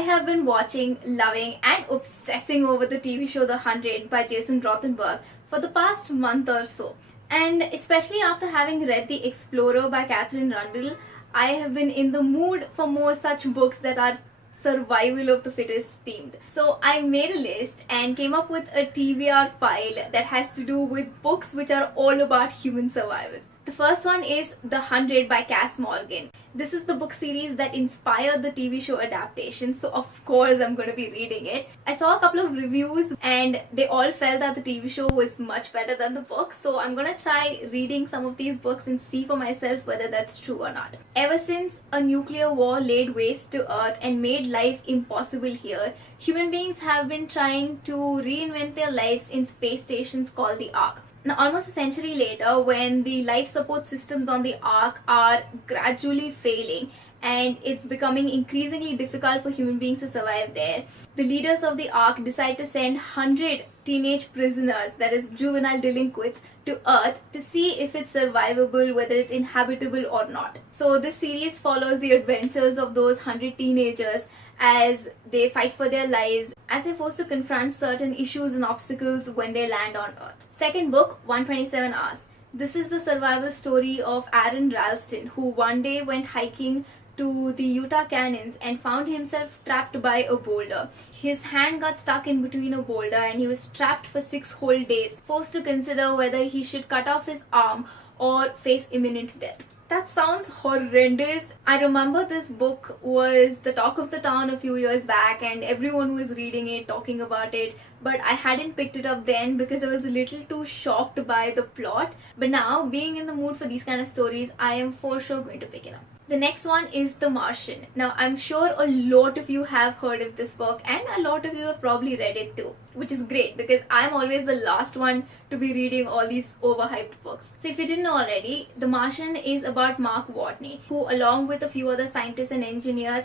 have been watching, loving, and obsessing over the TV show The 100 by Jason Rothenberg for the past month or so. And especially after having read The Explorer by Catherine Rundle, I have been in the mood for more such books that are survival of the fittest themed. So I made a list and came up with a TBR file that has to do with books which are all about human survival. The first one is The 100 by Cass Morgan. This is the book series that inspired the TV show adaptation, so of course I'm going to be reading it. I saw a couple of reviews and they all felt that the TV show was much better than the book, so I'm going to try reading some of these books and see for myself whether that's true or not. Ever since a nuclear war laid waste to Earth and made life impossible here, human beings have been trying to reinvent their lives in space stations called the Ark. Now, almost a century later, when the life support systems on the Ark are gradually failing and it's becoming increasingly difficult for human beings to survive there, the leaders of the Ark decide to send 100 teenage prisoners, that is juvenile delinquents, to Earth to see if it's survivable, whether it's inhabitable or not. So this series follows the adventures of those 100 teenagers as they fight for their lives, as they're forced to confront certain issues and obstacles when they land on Earth. Second book, 127 Hours. This is the survival story of Aaron Ralston, who one day went hiking to the Utah Canyons and found himself trapped by a boulder. His hand got stuck in between a boulder and he was trapped for 6 whole days, forced to consider whether he should cut off his arm or face imminent death. That sounds horrendous. I remember this book was the talk of the town a few years back and everyone was reading it, talking about it, but I hadn't picked it up then because I was a little too shocked by the plot. But now, being in the mood for these kind of stories, I am for sure going to pick it up. The next one is The Martian. Now, I'm sure a lot of you have heard of this book and a lot of you have probably read it too, which is great because I'm always the last one to be reading all these overhyped books. So if you didn't know already, The Martian is about Mark Watney, who along with a few other scientists and engineers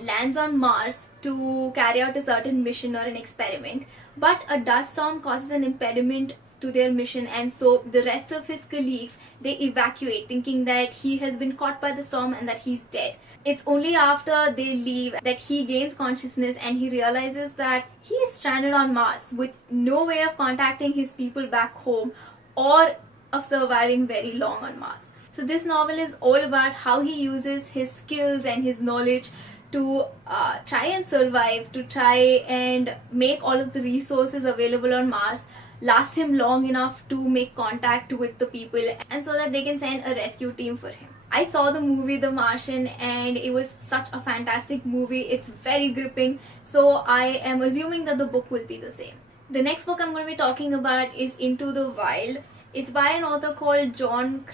lands on Mars to carry out a certain mission or an experiment, but a dust storm causes an impediment to their mission, and so the rest of his colleagues, they evacuate thinking that he has been caught by the storm and that he's dead. It's only after they leave that he gains consciousness and he realizes that he is stranded on Mars with no way of contacting his people back home or of surviving very long on Mars. So this novel is all about how he uses his skills and his knowledge to try and survive, to try and make all of the resources available on Mars last him long enough to make contact with the people and so that they can send a rescue team for him. I saw the movie The Martian and it was such a fantastic movie. It's very gripping, so I am assuming that the book will be the same. The next book I'm going to be talking about is Into the Wild. It's by an author called John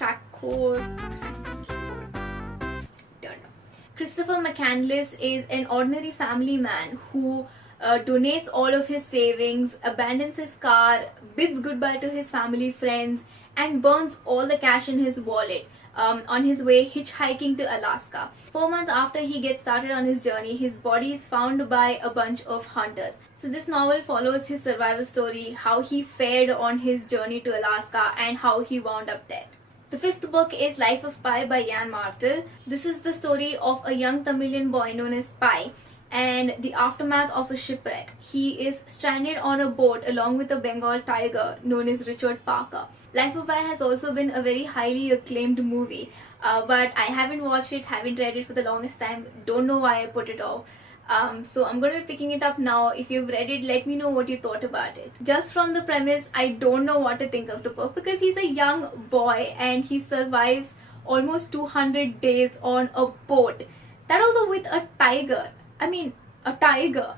Christopher McCandless is an ordinary family man who donates all of his savings, abandons his car, bids goodbye to his family friends, and burns all the cash in his wallet on his way hitchhiking to Alaska. 4 months after he gets started on his journey, his body is found by a bunch of hunters. So this novel follows his survival story, how he fared on his journey to Alaska and how he wound up dead. The fifth book is Life of Pi by Ian Martel. This is the story of a young Tamilian boy known as Pi and the aftermath of a shipwreck. He is stranded on a boat along with a Bengal tiger known as Richard Parker. Life of Pi has also been a very highly acclaimed movie, but I haven't watched it, haven't read it for the longest time, don't know why I put it off. So I'm going to be picking it up now. If you've read it, let me know what you thought about it. Just from the premise, I don't know what to think of the book because he's a young boy and he survives almost 200 days on a boat. That also with a tiger. I mean, a tiger.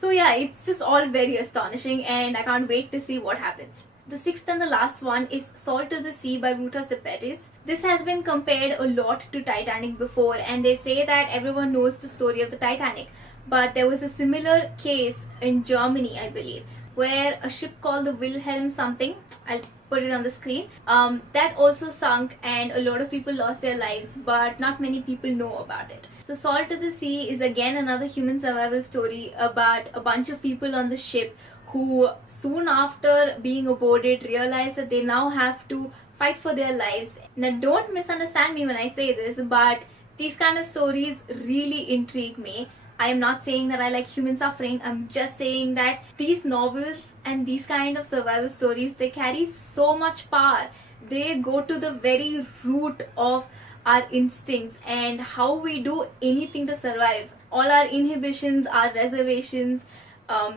So yeah, it's just all very astonishing and I can't wait to see what happens. The sixth and the last one is Salt to the Sea by Ruta Sepetys. This has been compared a lot to Titanic before and they say that everyone knows the story of the Titanic. But there was a similar case in Germany, I believe, where a ship called the Wilhelm something, I'll put it on the screen, that also sunk and a lot of people lost their lives, but not many people know about it. So Salt to the Sea is again another human survival story about a bunch of people on the ship who soon after being aboard it realize that they now have to fight for their lives. Now don't misunderstand me when I say this, but these kind of stories really intrigue me. I am not saying that I like human suffering. I'm just saying that these novels and these kind of survival stories, they carry so much power. They go to the very root of our instincts and how we do anything to survive. All our inhibitions, our reservations,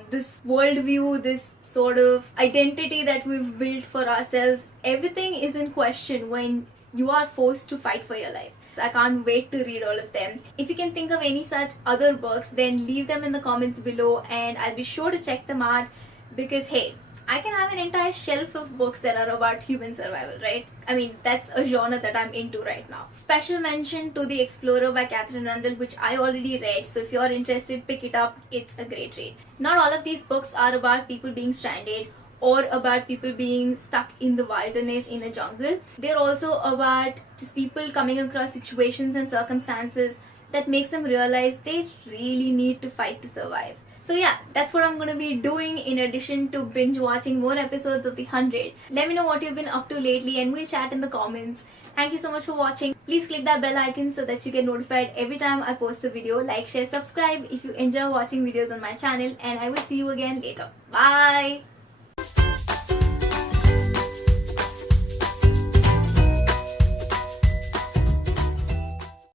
this worldview, this sort of identity that we've built for ourselves, everything is in question when you are forced to fight for your life. I can't wait to read all of them. If you can think of any such other books, then leave them in the comments below and I'll be sure to check them out, because hey, I can have an entire shelf of books that are about human survival, right? I mean, that's a genre that I'm into right now. Special mention to The Explorer by Catherine Rundell, which I already read, so if you're interested, pick it up. It's a great read. Not all of these books are about people being stranded or about people being stuck in the wilderness in a jungle. They're also about just people coming across situations and circumstances that makes them realize they really need to fight to survive. So yeah, that's what I'm going to be doing in addition to binge watching more episodes of The 100. Let me know what you've been up to lately and we'll chat in the comments. Thank you so much for watching. Please click that bell icon so that you get notified every time I post a video. Like, share, subscribe if you enjoy watching videos on my channel, and I will see you again later. Bye!